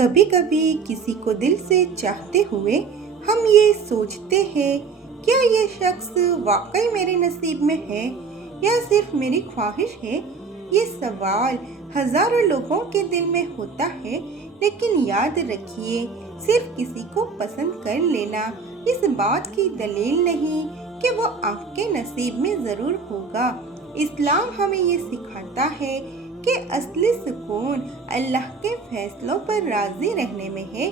کبھی کبھی کسی کو دل سے چاہتے ہوئے ہم یہ سوچتے ہیں کیا یہ شخص واقعی میرے نصیب میں ہے یا صرف میری خواہش ہے۔ یہ سوال ہزاروں لوگوں کے دل میں ہوتا ہے، لیکن یاد رکھیے صرف کسی کو پسند کر لینا اس بات کی دلیل نہیں کہ وہ آپ کے نصیب میں ضرور ہوگا۔ اسلام ہمیں یہ سکھاتا ہے کہ اصلی سکون اللہ کے فیصلوں پر راضی رہنے میں ہے۔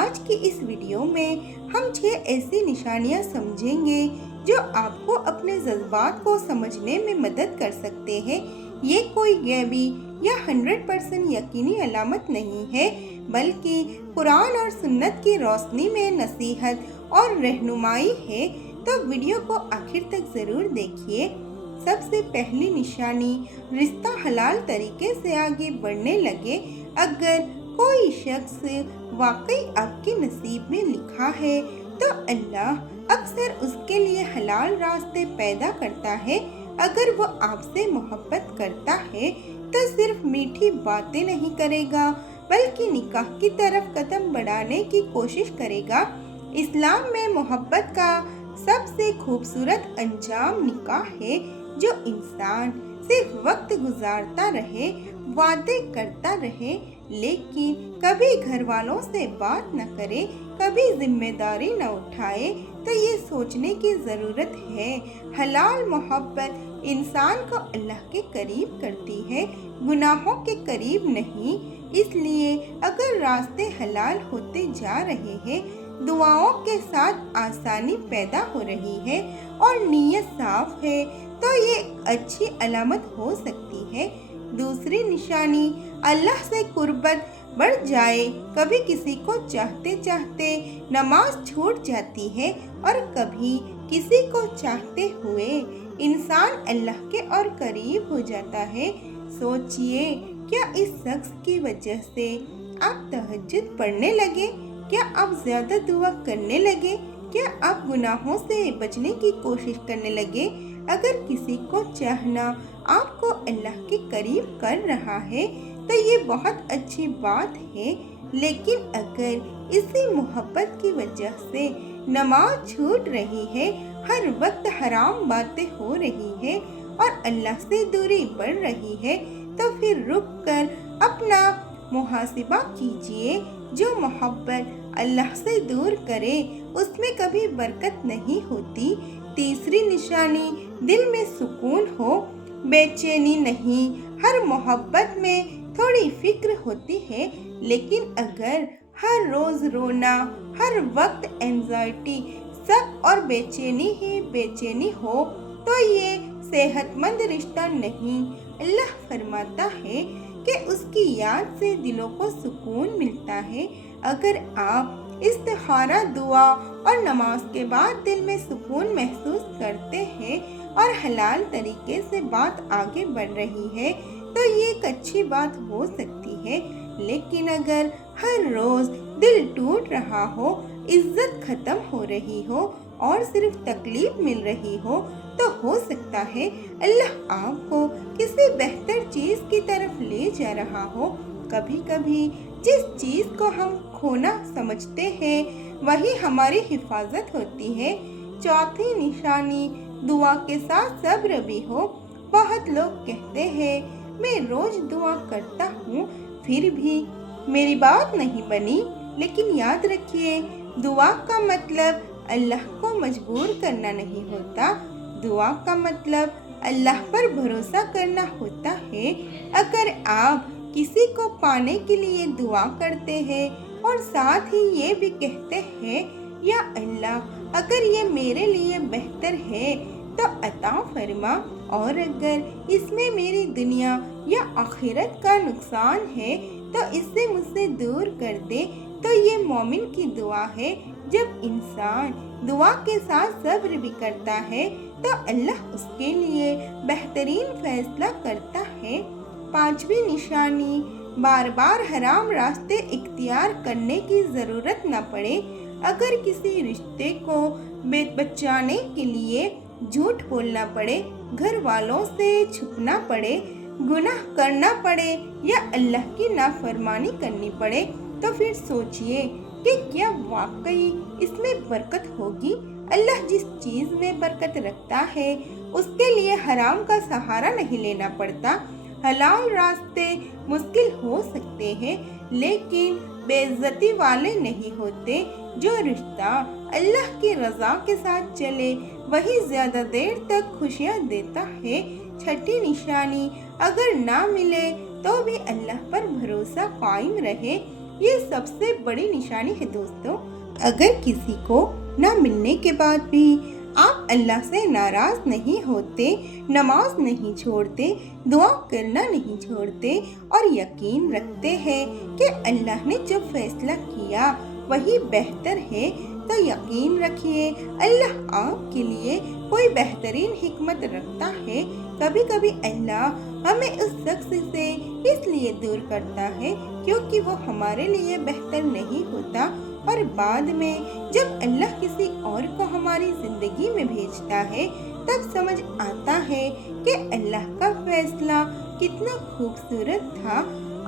آج کی اس ویڈیو میں ہم 6 ایسی نشانیاں سمجھیں گے جو آپ کو اپنے جذبات کو سمجھنے میں مدد کر سکتے ہیں۔ یہ کوئی غیبی یا 100% یقینی علامت نہیں ہے، بلکہ قرآن اور سنت کی روشنی میں نصیحت اور رہنمائی ہے، تو ویڈیو کو آخر تک ضرور دیکھیے۔ سب سے پہلی نشانی، رشتہ حلال طریقے سے آگے بڑھنے لگے۔ اگر کوئی شخص واقعی آپ کے نصیب میں لکھا ہے تو اللہ اکثر اس کے لیے حلال راستے پیدا کرتا ہے۔ اگر وہ آپ سے محبت کرتا ہے تو صرف میٹھی باتیں نہیں کرے گا، بلکہ نکاح کی طرف قدم بڑھانے کی کوشش کرے گا۔ اسلام میں محبت کا سب سے خوبصورت انجام نکاح ہے۔ جو انسان صرف وقت گزارتا رہے، وعدے کرتا رہے، لیکن کبھی گھر والوں سے بات نہ کرے، کبھی ذمہ داری نہ اٹھائے، تو یہ سوچنے کی ضرورت ہے۔ حلال محبت انسان کو اللہ کے قریب کرتی ہے، گناہوں کے قریب نہیں۔ اس لیے اگر راستے حلال ہوتے جا رہے ہیں، دعاؤں کے ساتھ آسانی پیدا ہو رہی ہے اور نیت صاف ہے، تو یہ اچھی علامت ہو سکتی ہے۔ دوسری نشانی، اللہ سے قربت بڑھ جائے۔ کبھی کسی کو چاہتے چاہتے نماز چھوٹ جاتی ہے، اور کبھی کسی کو چاہتے ہوئے انسان اللہ کے اور قریب ہو جاتا ہے۔ سوچئے، کیا اس شخص کی وجہ سے آپ تہجد پڑھنے لگے؟ کیا آپ زیادہ دعا کرنے لگے؟ کیا آپ گناہوں سے بچنے کی کوشش کرنے لگے؟ اگر کسی کو چاہنا آپ کو اللہ کے قریب کر رہا ہے تو یہ بہت اچھی بات ہے، لیکن اگر اسی محبت کی وجہ سے نماز چھوٹ رہی ہے، ہر وقت حرام باتیں ہو رہی ہے اور اللہ سے دوری بڑھ رہی ہے، تو پھر رک کر اپنا محاسبہ کیجئے۔ جو محبت اللہ سے دور کرے اس میں کبھی برکت نہیں ہوتی۔ تیسری نشانی، دل میں سکون ہو، بے چینی نہیں۔ ہر محبت میں تھوڑی فکر ہوتی ہے، لیکن اگر ہر روز رونا، ہر وقت اینزائٹی سب اور بے چینی ہی بے چینی ہو تو یہ صحت مند رشتہ نہیں۔ اللہ فرماتا ہے کہ اس کی یاد سے دلوں کو سکون ملتا ہے۔ اگر آپ استخارہ دعا اور نماز کے بعد دل میں سکون محسوس کرتے ہیں اور حلال طریقے سے بات آگے بڑھ رہی ہے تو یہ ایک اچھی بات ہو سکتی ہے، لیکن اگر ہر روز دل ٹوٹ رہا ہو، عزت ختم ہو رہی ہو اور صرف تکلیف مل رہی ہو تو ہو سکتا ہے اللہ آپ کو کسی بہتر چیز کی طرف لے جا رہا ہو۔ کبھی کبھی جس چیز کو ہم کھونا سمجھتے ہیں وہی ہماری حفاظت ہوتی ہے۔ چوتھی نشانی، دعا کے ساتھ صبر بھی ہو۔ بہت لوگ کہتے ہیں میں روز دعا کرتا ہوں پھر بھی میری بات نہیں بنی، لیکن یاد رکھیے دعا کا مطلب اللہ کو مجبور کرنا نہیں ہوتا، دعا کا مطلب اللہ پر بھروسہ کرنا ہوتا ہے۔ اگر آپ کسی کو پانے کے لیے دعا کرتے ہیں اور ساتھ ہی یہ بھی کہتے ہیں یا اللہ اگر یہ میرے لیے بہتر ہے تو عطا فرما، اور اگر اس میں میری دنیا یا آخرت کا نقصان ہے تو اس سے مجھ سے دور کر دے، تو یہ مومن کی دعا ہے۔ جب انسان دعا کے ساتھ صبر بھی کرتا ہے تو اللہ اس کے لیے بہترین فیصلہ کرتا ہے۔ پانچویں نشانی، بار بار حرام راستے اختیار کرنے کی ضرورت نہ پڑے۔ اگر کسی رشتے کو بچانے کے لیے جھوٹ بولنا پڑے، گھر والوں سے چھپنا پڑے، گناہ کرنا پڑے یا اللہ کی نافرمانی کرنی پڑے تو پھر سوچئے کہ کیا واقعی اس میں برکت ہوگی۔ اللہ جس چیز میں برکت رکھتا ہے اس کے لیے حرام کا سہارا نہیں لینا پڑتا۔ حلال راستے مشکل ہو سکتے ہیں لیکن بے عزتی والے نہیں ہوتے۔ جو رشتہ اللہ کی رضا کے ساتھ چلے وہی زیادہ دیر تک خوشیاں دیتا ہے۔ چھٹی نشانی، اگر نہ ملے تو بھی اللہ پر بھروسہ قائم رہے، یہ سب سے بڑی نشانی ہے دوستو۔ اگر کسی کو نہ ملنے کے بعد بھی آپ اللہ سے ناراض نہیں ہوتے، نماز نہیں چھوڑتے، دعا کرنا نہیں چھوڑتے اور یقین رکھتے ہیں کہ اللہ نے جو فیصلہ کیا وہی بہتر ہے، تو یقین رکھیے اللہ آپ کے لیے کوئی بہترین حکمت رکھتا ہے۔ کبھی کبھی اللہ ہمیں اس شخص سے اس لیے دور کرتا ہے کیونکہ وہ ہمارے لیے بہتر نہیں ہوتا، اور بعد میں جب اللہ کسی اور کو ہماری زندگی میں بھیجتا ہے تب سمجھ آتا ہے کہ اللہ کا فیصلہ کتنا خوبصورت تھا۔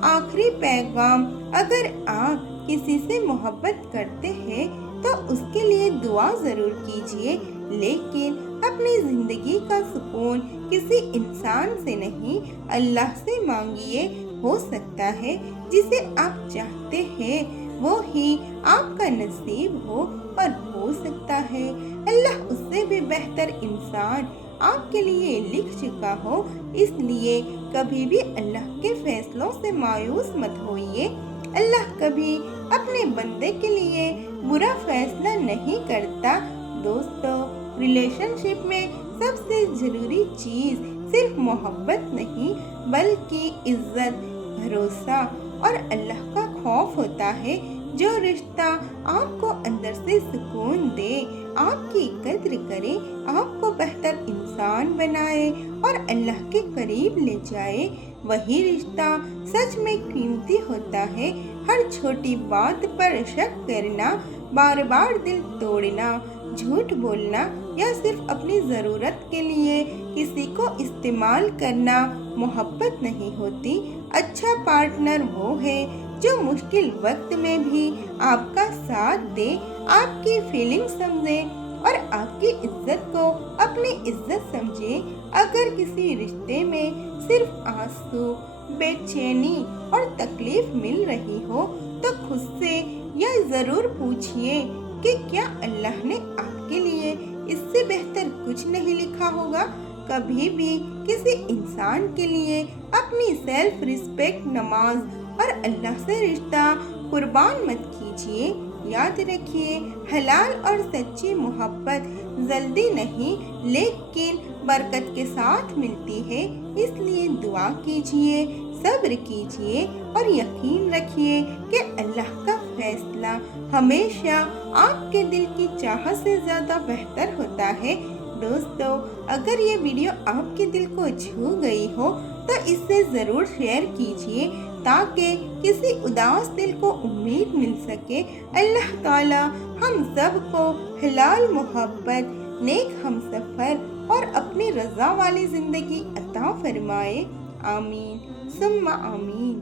آخری پیغام، اگر آپ کسی سے محبت کرتے ہیں تو اس کے لیے دعا ضرور کیجیے، لیکن اپنی زندگی کا سکون کسی انسان سے نہیں اللہ سے مانگیے۔ ہو سکتا ہے جسے آپ چاہتے ہیں وہی آپ کا نصیب ہو، اور ہو سکتا ہے اللہ اس سے بھی بہتر انسان آپ کے لیے لکھ چکا ہو۔ اس لیے کبھی بھی اللہ کے فیصلوں سے مایوس مت ہوئیے۔ اللہ کبھی اپنے بندے کے لیے برا فیصلہ نہیں کرتا۔ دوستو، ریلیشن شپ میں سب سے ضروری چیز صرف محبت نہیں بلکہ عزت، بھروسہ اور اللہ کا خوف ہوتا ہے۔ جو رشتہ آپ کو اندر سے سکون دے، آپ کی قدر کرے، آپ کو بہتر انسان بنائے اور اللہ کے قریب لے جائے، وہی رشتہ سچ میں قیمتی ہوتا ہے۔ ہر چھوٹی بات پر شک کرنا، بار بار دل توڑنا، جھوٹ بولنا یا صرف اپنی ضرورت کے لیے کسی کو استعمال کرنا محبت نہیں ہوتی۔ اچھا پارٹنر وہ ہے جو مشکل وقت میں بھی آپ کا ساتھ دے، آپ کی فیلنگ سمجھے اور آپ کی عزت کو اپنی عزت سمجھے۔ اگر کسی رشتے میں صرف آنسو، بے چینی اور تکلیف مل رہی ہو تو خود سے یہ ضرور پوچھئے کہ کیا اللہ نے آپ کے لیے اس سے بہتر کچھ نہیں لکھا ہوگا۔ کبھی بھی کسی انسان کے لیے اپنی سیلف ریسپیکٹ، نماز اور اللہ سے رشتہ قربان مت کیجیے۔ یاد رکھیے، حلال اور سچی محبت جلدی نہیں لیکن برکت کے ساتھ ملتی ہے۔ اس لیے دعا کیجیے، صبر کیجیے اور یقین رکھیے کہ اللہ کا فیصلہ ہمیشہ آپ کے دل کی چاہت سے زیادہ بہتر ہوتا ہے۔ دوستو، اگر یہ ویڈیو آپ کے دل کو چھو گئی ہو تو اس سے ضرور شیئر کیجیے تاکہ کسی اداس دل کو امید مل سکے۔ اللہ تعالی ہم سب کو حلال محبت، نیک ہم سفر اور اپنی رضا والی زندگی عطا فرمائے۔ آمین ثم آمین۔